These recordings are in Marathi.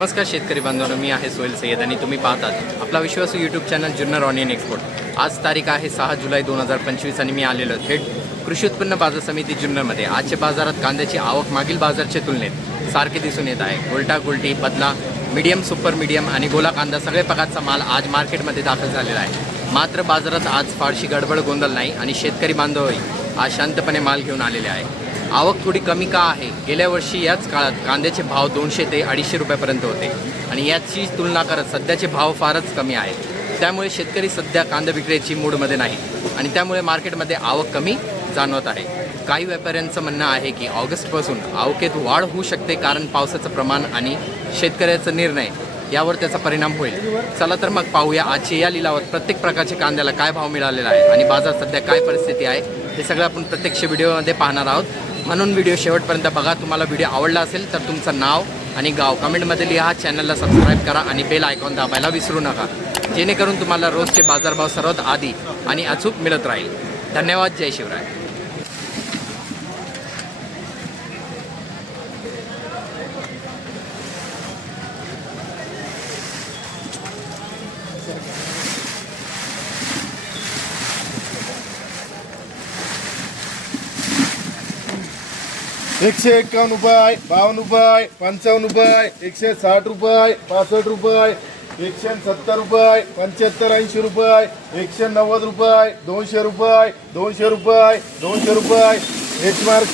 नमस्कार शेतकरी बांधवांनो मी आहे सोहेल सय्यद आणि तुम्ही पाहतात आपला विश्वासू YouTube channel Junnar onion export आज तारीख आहे सहा जुलै दोन हजार पंचवीस आणि मी आलेलो थेट कृषी उत्पन्न बाजार समिती जुन्नरमध्ये. आजच्या बाजारात कांद्याची आवक मागील बाजारच्या तुलनेत सारखी दिसून येत आहे. गोलटा गोल्टी बदला मीडियम सुपर मीडियम आणि गोला कांदा सगळ्या प्रकारचा माल आज मार्केटमध्ये दाखल झालेला आहे. मात्र बाजारात आज फारशी गडबड गोंधळ नाही आणि शेतकरी बांधवही आज शांतपणे माल घेऊन आलेले आहे आवक थोडी कमी का आहे? गेल्या वर्षी याच काळात कांद्याचे भाव दोनशे ते अडीचशे रुपयापर्यंत होते आणि याची तुलना करत सध्याचे भाव फारच कमी आहेत. त्यामुळे शेतकरी सध्या कांदा विक्रीची मूडमध्ये नाही आणि त्यामुळे मार्केटमध्ये आवक कमी जाणवत आहे. काही व्यापाऱ्यांचं म्हणणं आहे की ऑगस्टपासून आवकेत वाढ होऊ शकते कारण पावसाचं प्रमाण आणि शेतकऱ्याचा निर्णय यावर त्याचा परिणाम होईल. चला तर मग पाहूया आजच्या या लिलावात प्रत्येक प्रकारच्या कांद्याला काय भाव मिळालेला आहे आणि बाजार सध्या काय परिस्थिती आहे हे सगळं आपण प्रत्यक्ष व्हिडिओमध्ये पाहणार आहोत. म्हणून व्हिडिओ शेवटपर्यंत बघा तुम्हाला व्हिडिओ आवडला असेल तर तुमचं नाव आणि गाव कमेंटमध्ये लिहा चॅनलला सबस्क्राईब करा आणि बेल आयकॉन दाबायला विसरू नका. जेणेकरून तुम्हाला रोजचे बाजारभाव सर्वात आधी आणि अचूक मिळत राहील. धन्यवाद जय शिवराय. एकशे एक्कावन्न रुपये बावन्न रुपये पंचावन्न रुपये एकशे साठ रुपये पासष्ट रुपये एकशे सत्तर रुपये पंच्याहत्तर ऐंशी रुपये एकशे नव्वद रुपये दोनशे रुपये दोनशे रुपये दोनशे रुपये. एच मार्क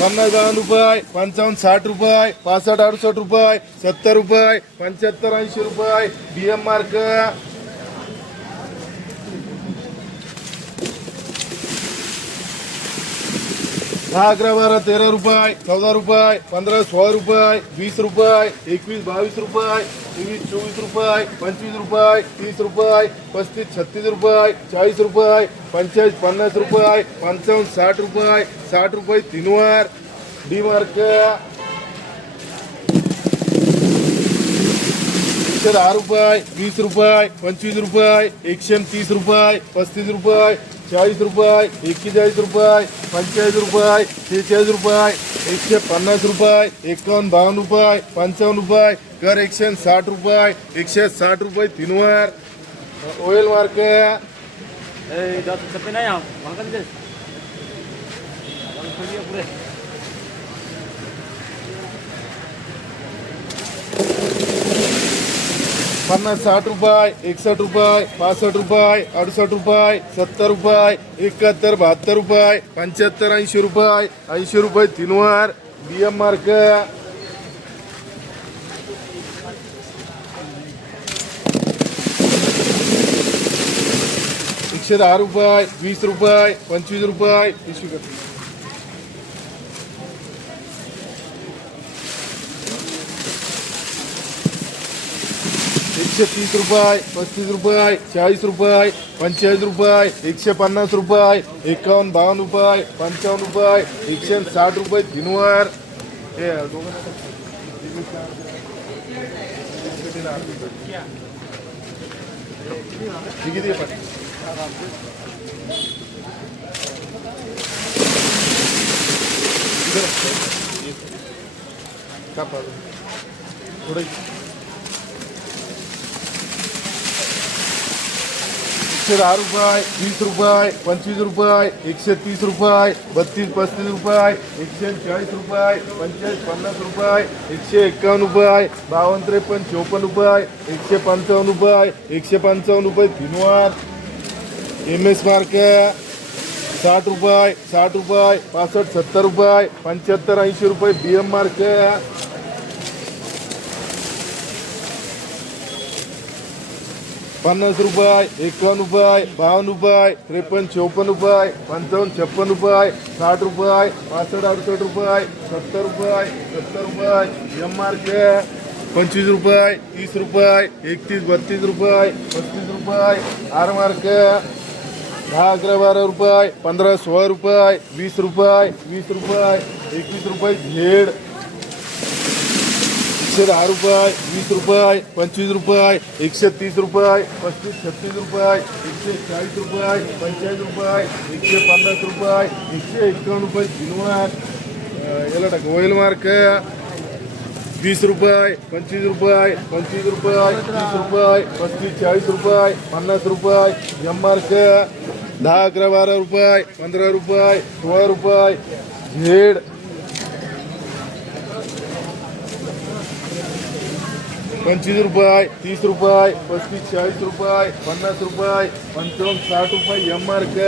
पन्नास बावन्न रुपये पंचावन्न साठ रुपये पासष्ट अडुसष्ट रुपये सत्तर रुपये पंच्याहत्तर ऐंशी रुपये. बी एम मार्क दहा अकरा बारा तेरा रुपये चौदा रुपये पंधरा सोळा रुपये वीस रुपये एकवीस बावीस रुपये तेवीस चोवीस रुपये पंचवीस रुपये तीस रुपये पस्तीस छत्तीस रुपये चाळीस रुपये पंचेचाळीस पन्नास रुपये पंचावन्न साठ रुपये साठ रुपये तीनवार. D mark. एकशे दहा रुपये वीस रुपये पंचवीस रुपये एकशे तीस रुपये पस्तीस रुपये चाळीस रुपये एक्केचाळीस रुपये पंचेचाळीस रुपये शेहेचाळीस रुपये एकशे पन्नास रुपये एकावन्न बावन्न रुपये पंचावन्न रुपये कर एकशे साठ रुपये एकशे साठ रुपये तीनवर. Oil mark. नाही पन्नास साठ रुपये एकसष्ट रुपये पासष्ट रुपये अडुसष्ट रुपये सत्तर रुपये एकाहत्तर बहात्तर रुपये पंच्याहत्तर ऐंशी रुपये ऐंशी रुपये तीनवार बी एम मार्क एकशे दहा रुपये वीस रुपये पंचवीस रुपये. एकशे तीस रुपये पस्तीस रुपये चाळीस रुपये पंचेचाळीस रुपये एकशे पन्नास रुपये एकावन्न बावन्न रुपये पंचावन्न रुपये एकशे साठ रुपये तीनवर हे हे किती एकशे दहा रुपये वीस रुपये पंचवीस रुपये एकशे तीस रुपये बत्तीस पस्तीस रुपये एकशे चाळीस रुपये पंचेचाळीस पन्नास रुपये एकशे एक्कावन्न रुपये बावन्न त्रेपन्न चौपन्न रुपये एकशे पंचावन्न रुपये एकशे पंचावन्न रुपये तीनवर एम एस मार्क साठ रुपये साठ रुपये पासष्ट सत्तर रुपये पंच्याहत्तर ऐंशी रुपये बी एम मार्क पन्नास रुपये एकावन्न रुपये बावन्न रुपये त्रेपन्न चौपन्न रुपये पंचावन्न छप्पन रुपये साठ रुपये पासष्ट अडुसष्ट रुपये सत्तर रुपये सत्तर रुपये एम मार्क पंचवीस रुपये तीस रुपये एकतीस बत्तीस रुपये पस्तीस रुपये आर मार्क दहा अकरा बारा रुपये पंधरा सोळा रुपये वीस रुपये वीस रुपये एकवीस रुपये झेड एकशे दहा रुपये वीस रुपये पंचवीस रुपये एकशे तीस रुपये पस्तीस छत्तीस रुपये एकशे चाळीस रुपये पंचेचाळीस रुपये एकशे पन्नास रुपये एकशे एक्कावन्न रुपये किलोमार्क याला टाक. ऑइल मार्क वीस रुपये पंचवीस रुपये पंचवीस रुपये तीस रुपये पस्तीस चाळीस रुपये पन्नास रुपये एमआरक दहा अकरा बारा रुपये पंधरा रुपये सोळा रुपये झेड पंचवीस रुपये तीस रुपये पस्तीस चाळीस रुपये पन्नास रुपये पंचावन्न साठ रुपये एम मार्क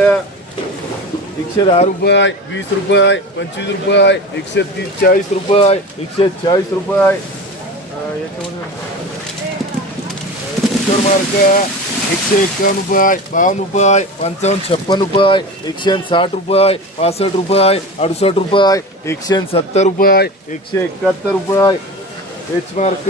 एकशे दहा रुपये वीस रुपये पंचवीस रुपये एकशे तीस चाळीस रुपये एकशे चाळीस रुपये. याच्यामध्ये मार्क एकशे एक्कावन्न रुपये बावन्न रुपये पंचावन्न छप्पन रुपये एकशे साठ रुपये पासष्ट रुपये अडुसष्ट रुपये एकशे सत्तर रुपये एकशे एकाहत्तर रुपये. एच मार्क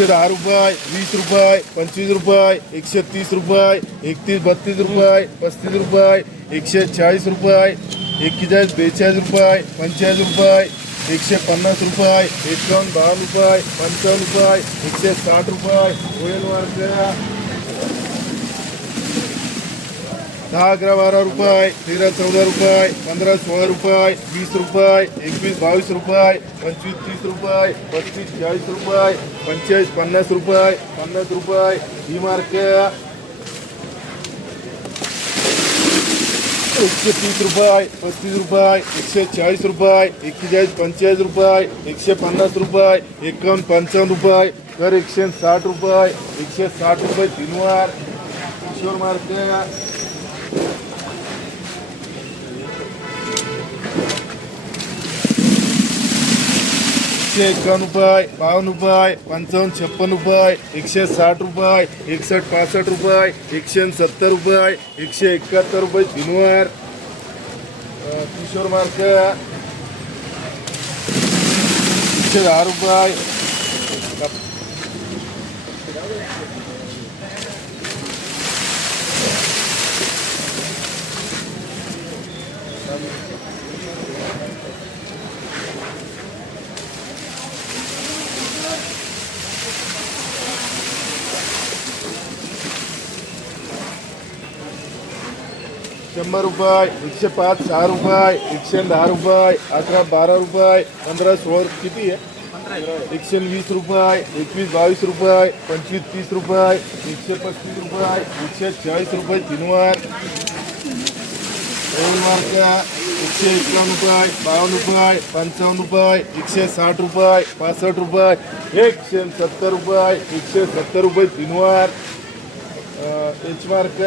एकशे दहा रुपये वीस रुपये पंचवीस रुपये एकशे तीस रुपये एकतीस बत्तीस रुपये पस्तीस रुपये एकशे चाळीस रुपये एक्केचाळीस बेचाळीस रुपये पंचेचाळीस रुपये एकशे पन्नास रुपये एकावन्न बावन्न रुपये पंचावन्न रुपये एकशे साठ रुपये होईल मार्क दहा अकरा बारा रुपये तेरा चौदा रुपये पंधरा सोळा रुपये वीस रुपये एकवीस बावीस रुपये पंचवीस तीस रुपये पस्तीस चाळीस रुपये पंचेचाळीस पन्नास रुपये पन्नास रुपये ही मार्क. एकशे तीस रुपये पस्तीस रुपये एकशे चाळीस रुपये एक्केचाळीस पंचेचाळीस रुपये एकशे पन्नास रुपये एकावन्न पंचावन्न रुपये तर एकशे साठ रुपये एकशे साठ रुपये तीनवार किशोर मार्क. एकशे एकावन्न रुपये बावन्न रुपये पंचावन्न छप्पन रुपये एकशे साठ रुपये एकसष्ट पासष्ट रुपये एकशे सत्तर रुपये एकशे एकाहत्तर रुपये तीनवार किशोर मार्क. एकशे दहा रुपये. शंभर रुपये एकशे पाच सहा रुपये एकशे दहा रुपये अकरा बारा रुपये पंधरा सोळा किती आहे? एकशे वीस रुपये एकवीस बावीस रुपये पंचवीस तीस रुपये एकशे पस्तीस रुपये एकशे चाळीस रुपये तीनवार दोन एकशे एकावन्न रुपये बावन्न रुपये पंचावन्न रुपये एकशे साठ रुपये पासष्ट रुपये एकशे सत्तर रुपये एकशे सत्तर रुपये तीनवार एच मार्क.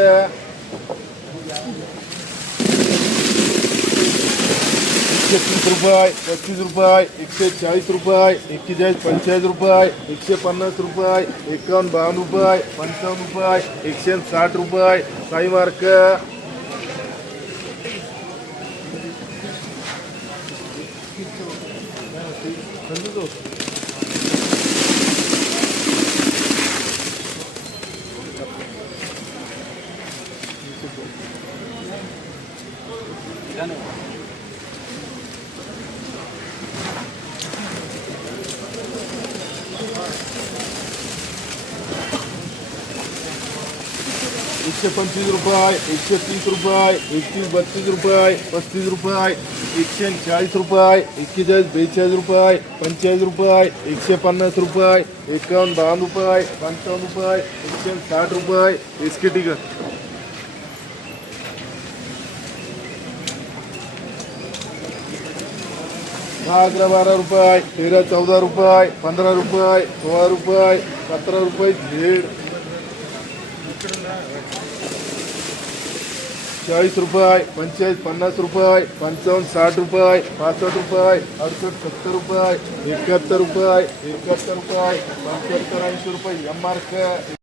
एकशे रुपये पस्तीस रुपये एकशे चाळीस रुपये एक्केचाळीस पंचेचाळीस रुपये एकशे पन्नास रुपये एकावन्न बावन्न रुपये पंचावन्न रुपये एकशे साठ रुपये. साई मार्क? एकशे पंचवीस रुपये एकशे तीस रुपये एकतीस बत्तीस रुपये पस्तीस रुपये एकशे चाळीस रुपये एक्केचाळीस बेचाळीस रुपये पंचेचाळीस रुपये एकशे पन्नास रुपये एकावन्न बावन्न रुपये पंचावन्न रुपये एकशे साठ रुपये एस के टी दहा अकरा बारा रुपये तेरा चौदा रुपये पंधरा रुपये सोळा रुपये सतरा रुपये झेड चाळीस रुपये पंचेचाळीस पन्नास रुपये पंचावन्न साठ रुपये पासष्ट रुपये अडसष्ट सत्तर रुपये एकाहत्तर रुपये एकाहत्तर रुपये पंच्याहत्तर ऐंशी रुपये एम आर